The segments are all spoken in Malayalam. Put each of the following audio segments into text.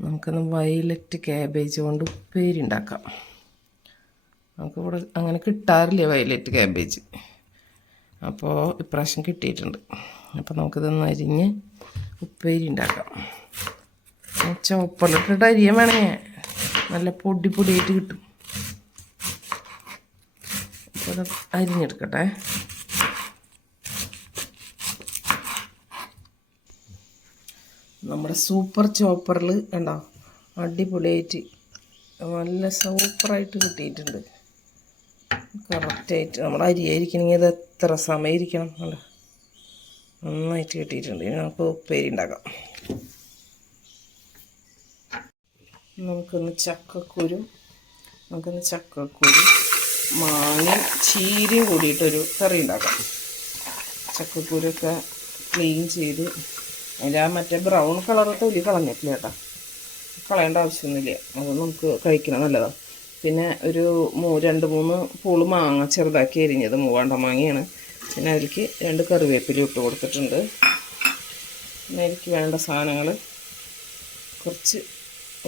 നമുക്കൊന്ന് വയലറ്റ് ക്യാബേജ് കൊണ്ട് ഉപ്പേരി ഉണ്ടാക്കാം. നമുക്കിവിടെ അങ്ങനെ കിട്ടാറില്ല വയലറ്റ് ക്യാബേജ് അപ്പോൾ ഇപ്രാവശ്യം കിട്ടിയിട്ടുണ്ട്. അപ്പോൾ നമുക്കിതൊന്ന് അരിഞ്ഞ് ഉപ്പേരി ഉണ്ടാക്കാം. ചോപ്പലിട്ടിട്ട് അരിയാൻ വേണേ. നല്ല പൊടി പൊടിയായിട്ട് കിട്ടും. അപ്പോൾ അത് അരിഞ്ഞെടുക്കട്ടെ. നമ്മുടെ സൂപ്പർ ചോപ്പറിൽ കണ്ടോ? അടിപൊളിയായിട്ട് നല്ല സൂപ്പറായിട്ട് കിട്ടിയിട്ടുണ്ട്. കറക്റ്റായിട്ട് നമ്മൾ അരി ആയിരിക്കണമെങ്കിൽ അത് എത്ര സമയം ഇരിക്കണം അല്ല നന്നായിട്ട് കിട്ടിയിട്ടുണ്ട്. ഇനി നമുക്ക് ഉപ്പേരി ഉണ്ടാക്കാം. നമുക്കൊന്ന് ചക്കക്കുരു നമുക്കൊന്ന് ചക്കക്കുരു മാങ്ങ ചീരയും കൂടിയിട്ടൊരു കറി ഉണ്ടാക്കാം. ചക്കക്കുരൊക്കെ ക്ലീൻ ചെയ്ത് അതിന്റെ ആ മറ്റേ ബ്രൗൺ കളർ തൊലി കളഞ്ഞിട്ടില്ല കേട്ടോ. കളയേണ്ട ആവശ്യമൊന്നുമില്ല. അത് നമുക്ക് കഴിക്കണം നല്ലതാണ് പിന്നെ ഒരു മൂ രണ്ട് മൂന്ന് പൂൾ മാങ്ങ ചെറുതാക്കി എരിഞ്ഞത് മൂവാണ്ട മാങ്ങയാണ്. പിന്നെ അതിലേക്ക് രണ്ട് കറിവേപ്പില ഇട്ട് കൊടുത്തിട്ടുണ്ട്. പിന്നെ അതിലേക്ക് വേണ്ട സാധനങ്ങൾ കുറച്ച്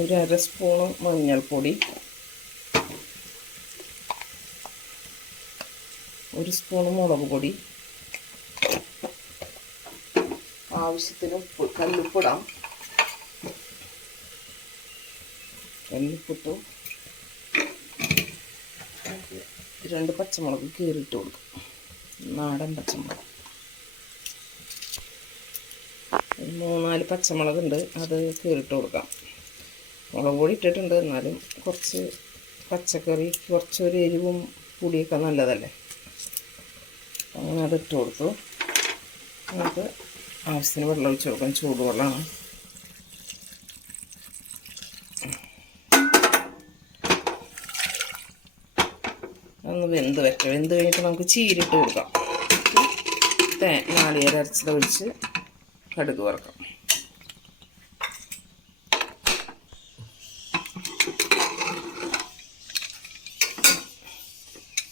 ഒരു അര സ്പൂണ് മഞ്ഞൾപ്പൊടി. ഒരു സ്പൂണ് മുളക് പൊടി. ആവശ്യത്തിന് ഉപ്പ് കല്ലുപ്പിടാം. കല്ലുപ്പിട്ടു രണ്ട് പച്ചമുളക് കീറിയിട്ട് കൊടുക്കും. നാടൻ പച്ചമുളക്. ഒരു മൂന്നാൽ പച്ചമുളക് ഉണ്ട് അത് കീറിയിട്ട് കൊടുക്കാം. മുളക് പൊടി ഇട്ടിട്ടുണ്ട് എന്നാലും കുറച്ച് പച്ചക്കറി കുറച്ചൊരു എരിവും പുളിയൊക്കെ നല്ലതല്ലേ? അങ്ങനെ അത് ഇട്ട് കൊടുത്തു. നമുക്ക് ആവശ്യത്തിന് വെള്ളം ഒഴിച്ച് കൊടുക്കാം. ചൂടുവെള്ളമാണ് ഒന്ന് വെന്ത് വയ്ക്കാം വെന്ത് കഴിഞ്ഞിട്ട് നമുക്ക് ചീരിട്ട് കൊടുക്കാം. തേ നാളികേരം അരച്ചത് ഒഴിച്ച് കടുക് വറക്കാം.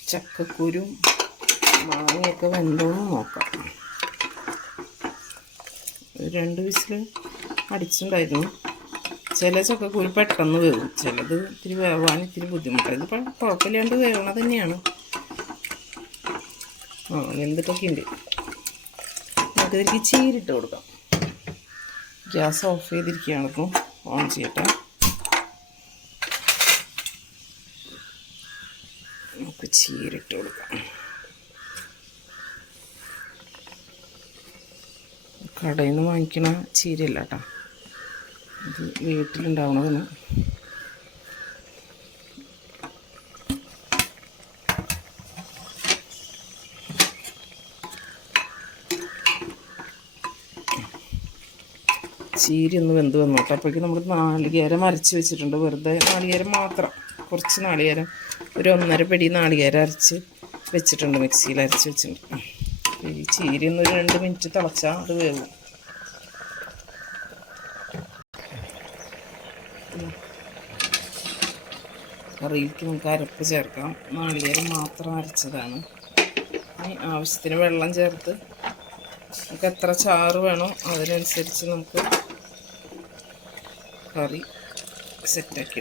ചക്കക്കുരും മാങ്ങയൊക്കെ വെന്തോന്ന് നോക്കാം. രണ്ട് വിസിൽ അടിച്ചിട്ടുണ്ടായിരുന്നു ചില ചക്കക്കുരു പെട്ടെന്ന് വേവും ചിലത് ഇത്തിരി വേവാൻ ഇത്തിരി ബുദ്ധിമുട്ടാണ് ഇതിപ്പോൾ കുഴപ്പമില്ലാണ്ട് വേവണ തന്നെയാണ്. ആ എന്തൊക്കെ ഉണ്ട് നമുക്കിതിലേക്ക് ചീരിട്ട് കൊടുക്കാം. ഗ്യാസ് ഓഫ് ചെയ്തിരിക്കുകയാണ് ഇപ്പോൾ ഓൺ ചെയ്യട്ടെ. നമുക്ക് ചീരിട്ട് കൊടുക്കാം. കടയിൽ നിന്ന് വാങ്ങിക്കണ ചീരയല്ല കേട്ടോ ഇത് വീട്ടിലുണ്ടാവണതാണ്. ചീര ഒന്ന് വെന്ത് വന്നു കേട്ടോ അപ്പോഴേക്കും നമ്മൾ നാളികേരം അരച്ച് വെച്ചിട്ടുണ്ട്. വെറുതെ നാളികേരം മാത്രം. കുറച്ച് നാളികേരം. ഒരു ഒന്നര പിടി നാളികേരം അരച്ച് വെച്ചിട്ടുണ്ട് മിക്സിയിൽ അരച്ച് വെച്ചിട്ടുണ്ട്. ഈ ചീര ഒന്ന് ഒരു രണ്ട് മിനിറ്റ് തിളച്ചാൽ അത് വേവും. കറിയിലേക്ക് നമുക്ക് അരപ്പ് ചേർക്കാം. നാളികേരം മാത്രം അരച്ചതാണ്. ഇനി ആവശ്യത്തിന് വെള്ളം ചേർത്ത് നമുക്ക് എത്ര ചാറ് വേണോ അതിനനുസരിച്ച് നമുക്ക് കറി സെറ്റാക്കി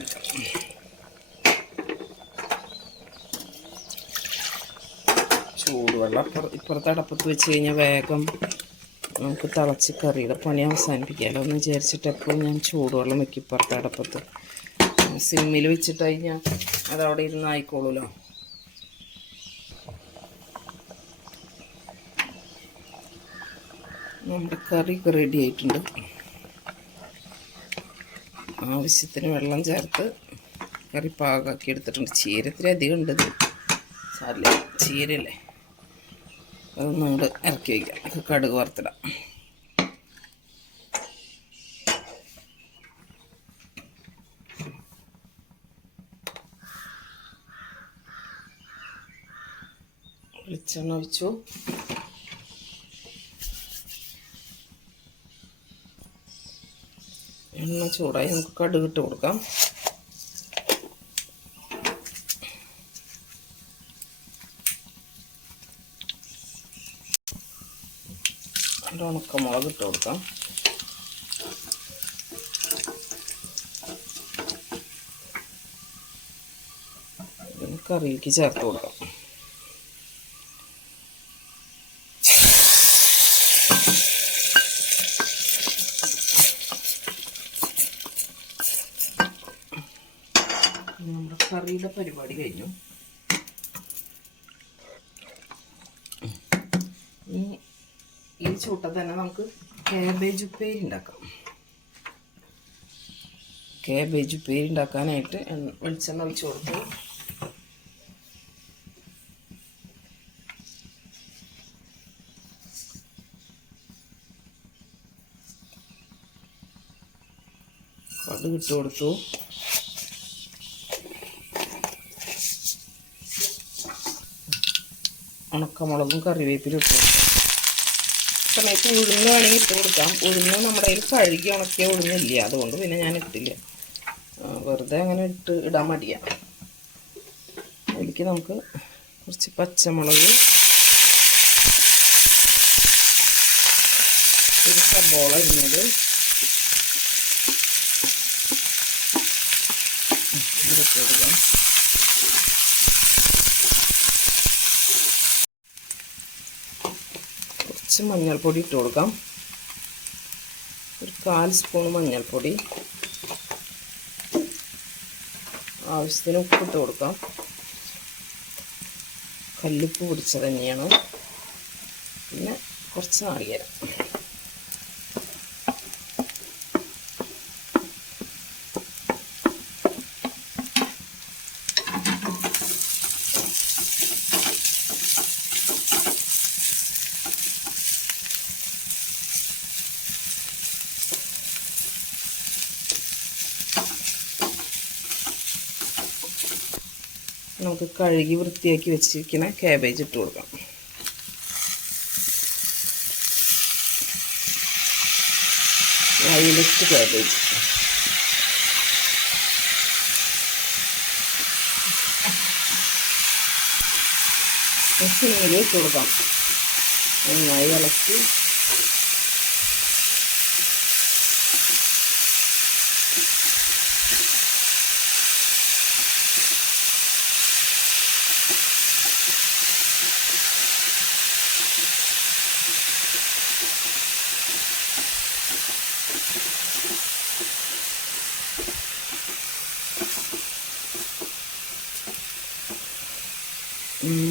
ചൂടുവെള്ളം ഇപ്പുറത്തെ അടപ്പത്ത് വെച്ച് കഴിഞ്ഞാൽ വേഗം നമുക്ക് തിളച്ച് കറിയുടെ പണി അവസാനിപ്പിക്കാമല്ലോ എന്ന് വിചാരിച്ചിട്ട് എപ്പോഴും ഞാൻ ചൂടുവെള്ളം വെക്കും ഇപ്പുറത്തെ അടപ്പത്ത്. സിമ്മിൽ വെച്ചിട്ട് കഴിഞ്ഞാൽ അതവിടെ ഇരുന്ന് ആയിക്കോളൂല്ലോ നമ്മുടെ കറി റെഡി ആയിട്ടുണ്ട്. ആവശ്യത്തിന് വെള്ളം ചേർത്ത് കറി പാകാക്കി എടുത്തിട്ടുണ്ട്. ചീരത്തിന് അധികം ഉണ്ട് ചീരല്ലേ അതൊന്നും അങ്ങോട്ട് ഇറക്കി വയ്ക്കാം. കടുക് വറുത്തിടാം. വെളിച്ചെണ്ണ ഒഴിച്ചു. എണ്ണ ചൂടായി. നമുക്ക് കടുകിട്ട് കൊടുക്കാം. ഉണക്കമുളക് ഇട്ട് കൊടുക്കാം. കറിയിലേക്ക് ചേർത്ത് കൊടുക്കാം. നമ്മുടെ കറിയുടെ പരിപാടി കഴിഞ്ഞു. ചൂട്ട തന്നെ നമുക്ക് കാബേജ് ഉപ്പേരി ഉണ്ടാക്കാം കാബേജ് ഉപ്പേരി ഉണ്ടാക്കാനായിട്ട് വെളിച്ചെണ്ണ ഒഴിച്ച് കൊടുത്തു. കടുക് ഇട്ട് കൊടുത്തു. ഉണക്കമുളകും കറിവേപ്പിലും ഇട്ട് കൊടുത്തു. സമയത്ത് ഉഴുന്ന് വേണമെങ്കിൽ ഇട്ട് കൊടുക്കാം. ഉഴുന്ന് നമ്മുടെ കയ്യിൽ കഴുകി ഉണക്കിയ ഉഴുന്നില്ല അതുകൊണ്ട് പിന്നെ ഞാൻ ഇട്ടില്ല. വെറുതെ അങ്ങനെ ഇട്ട് ഇടാൻ മടിയാണ് അതിലേക്ക് നമുക്ക് കുറച്ച് പച്ചമുളക് ഒരു സബോള ഇരുന്നത് ഇട്ട് കൊടുക്കാം കുറച്ച് മഞ്ഞൾപ്പൊടി ഇട്ട് കൊടുക്കാം. ഒരു കാൽ സ്പൂൺ മഞ്ഞൾപ്പൊടി. ആവശ്യത്തിന് ഉപ്പ് ഇട്ട് കൊടുക്കാം. കല്ലുപ്പ് പിടിച്ചത് തന്നെയാണ്. പിന്നെ കുറച്ച് നാളികേരം. നമുക്ക് കഴുകി വൃത്തിയാക്കി വെച്ചിരിക്കുന്ന ക്യാബേജ് ഇട്ട് കൊടുക്കാം. വയലറ്റ് സിമ്മിൽ ഇട്ട് കൊടുക്കാം. നന്നായി ഇളക്കി.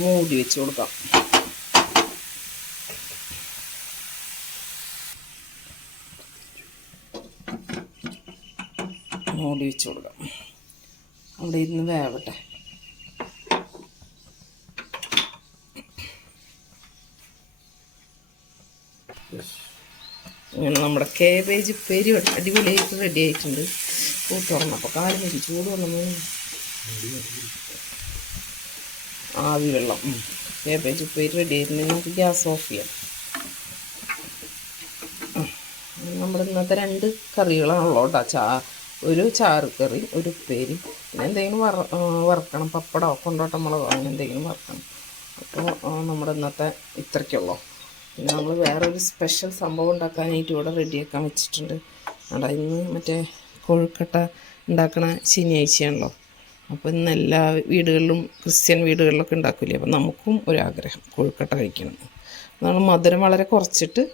മൂടി വെച്ച് കൊടുക്കാം. മൂടി വെച്ച് കൊടുക്കാം. അവിടെ ഇരുന്ന് വേവട്ടെ. അങ്ങനെ നമ്മുടെ കേബേജ് പെരി അടിപൊളിയായിട്ട് റെഡി ആയിട്ടുണ്ട്. കൂട്ട് തുറന്നപ്പോൾ കാലം വരും ചൂട് വന്നു ആവി വെള്ളം. കേബേജ് ഉപ്പേരി റെഡി ആയിരുന്നു നമുക്ക് ഗ്യാസ് ഓഫ് ചെയ്യാം. നമ്മുടെ ഇന്നത്തെ രണ്ട് കറികളാണുള്ളൂ കേട്ടോ ചാ ഒരു ചാറ് കറി ഒരു പേര് പിന്നെ എന്തെങ്കിലും വറ വറക്കണം. പപ്പടമോ കൊണ്ടോട്ട മുളകോ അങ്ങനെ എന്തെങ്കിലും വറക്കണം. അപ്പോൾ നമ്മുടെ ഇന്നത്തെ ഇത്രയ്ക്കുള്ളൂ. നമ്മൾ വേറൊരു സ്പെഷ്യൽ സംഭവം ഉണ്ടാക്കാനായിട്ട് ഇവിടെ റെഡിയാക്കാൻ വെച്ചിട്ടുണ്ട്. അവിടെ ഇന്ന് മറ്റേ കൊഴുക്കട്ട ഉണ്ടാക്കണ ശനിയാഴ്ചയാണല്ലോ. അപ്പോൾ ഇന്ന് എല്ലാ വീടുകളിലും ക്രിസ്ത്യൻ വീടുകളിലൊക്കെ ഉണ്ടാക്കില്ലേ അപ്പോൾ നമുക്കും ഒരാഗ്രഹം കൊഴുക്കട്ട കഴിക്കണം. നമ്മൾ മധുരം വളരെ കുറച്ചിട്ട്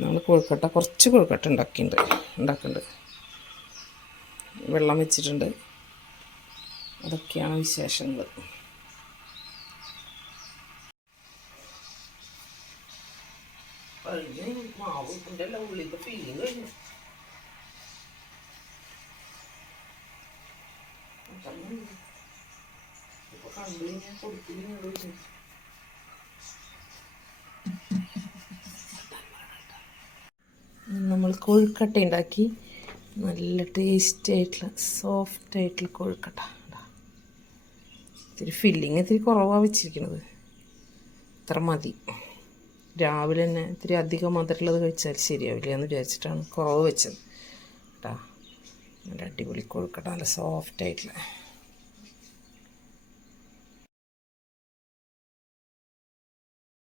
നമ്മൾ കൊഴുക്കട്ട കുറച്ച് കൊഴുക്കട്ട ഉണ്ടാക്കിയിട്ടുണ്ട് ഉണ്ടാക്കുന്നുണ്ട് വെള്ളം വെച്ചിട്ടുണ്ട്. അതൊക്കെയാണ് വിശേഷങ്ങൾ മാവ് ഇതിന്റെ എല്ലാം ഉള്ളിലത്തെ ഫീലിംഗ് കഴിഞ്ഞു ഇപ്പൊ കണ്ടു കഴിഞ്ഞാൽ കൊടുത്തില്ല നമ്മൾ കൊഴുക്കട്ട ഉണ്ടാക്കി. നല്ല ടേസ്റ്റ് ആയിട്ടുള്ള സോഫ്റ്റ് ആയിട്ടുള്ള കൊഴുക്കട്ട. ഇതാ. ഇത്തിരി ഫില്ലിങ് ഇത്തിരി കുറവാണ് വെച്ചിരിക്കുന്നത്. ഇത്ര മതി. രാവിലെ തന്നെ ഇത്തിരി അധികം മധുരമുള്ളത് കഴിച്ചാൽ ശരിയാവില്ല എന്ന് വിചാരിച്ചിട്ടാണ് കുറവ് വെച്ചത്. കേട്ടോ നല്ല അടിപൊളി കൊഴുക്കട്ട നല്ല സോഫ്റ്റ് ആയിട്ടുള്ള